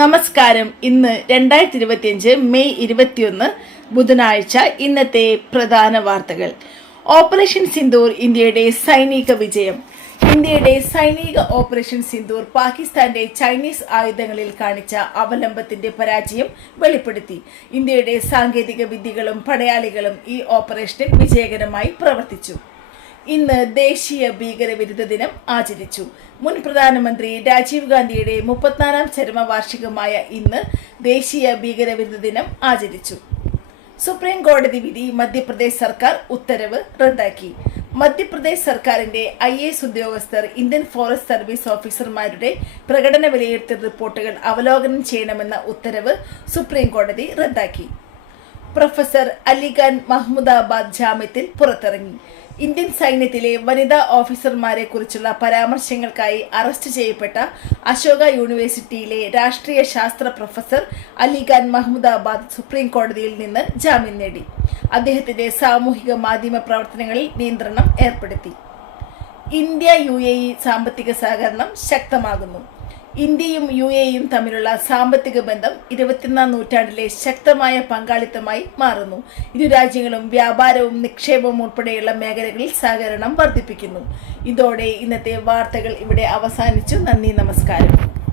നമസ്കാരം. ഇന്ന് 2025 മെയ് 21 ബുധനാഴ്ച. ഇന്നത്തെ പ്രധാന വാർത്തകൾ. ഓപ്പറേഷൻ സിന്ദൂർ ഇന്ത്യയുടെ സൈനിക വിജയം. ഇന്ത്യയുടെ സൈനിക ഓപ്പറേഷൻ സിന്ദൂർ പാകിസ്ഥാന്റെ ചൈനീസ് ആയുധങ്ങളിൽ കാണിച്ച അവലംബത്തിന്റെ പരാജയം വെളിപ്പെടുത്തി. ഇന്ത്യയുടെ സാങ്കേതിക വിദ്യകളും പടയാളികളും ഈ ഓപ്പറേഷനിൽ വിജയകരമായി പ്രവർത്തിച്ചു. ഇന്ന് ദേശീയ ഭീകരവിരുദ്ധ ദിനം ആചരിച്ചു. മുൻ പ്രധാനമന്ത്രി രാജീവ് ഗാന്ധിയുടെ 34ാം ചരമവാർഷികമായ ഇന്ന് ദേശീയ ഭീകരവിരുദ്ധ ദിനം ആചരിച്ചു. സുപ്രീം കോടതി വിധി മധ്യപ്രദേശ് സർക്കാർ ഉത്തരവ് റദ്ദാക്കി. മധ്യപ്രദേശ് സർക്കാരിന്റെ IAS ഉദ്യോഗസ്ഥർ ഇന്ത്യൻ ഫോറസ്റ്റ് സർവീസ് ഓഫീസർമാരുടെ പ്രകടന വിലയിരുത്തൽ റിപ്പോർട്ടുകൾ അവലോകനം ചെയ്യണമെന്ന ഉത്തരവ് സുപ്രീം കോടതി റദ്ദാക്കി. പ്രൊഫസർ അലിഖാൻ മഹ്മൂദാബാദ് ജാമ്യത്തിൽ പുറത്തിറങ്ങി. ഇന്ത്യൻ സൈന്യത്തിലെ വനിതാ ഓഫീസർമാരെ കുറിച്ചുള്ള പരാമർശങ്ങൾക്കായി അറസ്റ്റ് ചെയ്യപ്പെട്ട അശോക യൂണിവേഴ്സിറ്റിയിലെ രാഷ്ട്രീയ ശാസ്ത്ര പ്രൊഫസർ അലിഖാൻ മഹ്മൂദാബാദ് സുപ്രീം കോടതിയിൽ നിന്ന് ജാമ്യം നേടി. അദ്ദേഹത്തിന്റെ സാമൂഹിക മാധ്യമ പ്രവർത്തനങ്ങളിൽ നിയന്ത്രണം ഏർപ്പെടുത്തി. ഇന്ത്യ UAE സാമ്പത്തിക സഹകരണം ശക്തമാകുന്നു. ഇന്ത്യയും UAEയും തമ്മിലുള്ള സാമ്പത്തിക ബന്ധം 21ാം നൂറ്റാണ്ടിലെ ശക്തമായ പങ്കാളിത്തമായി മാറുന്നു. ഇരു രാജ്യങ്ങളും വ്യാപാരവും നിക്ഷേപവും ഉൾപ്പെടെയുള്ള മേഖലകളിൽ സഹകരണം വർദ്ധിപ്പിക്കുന്നു. ഇതോടെ ഇന്നത്തെ വാർത്തകൾ ഇവിടെ അവസാനിച്ചു. നന്ദി, നമസ്കാരം.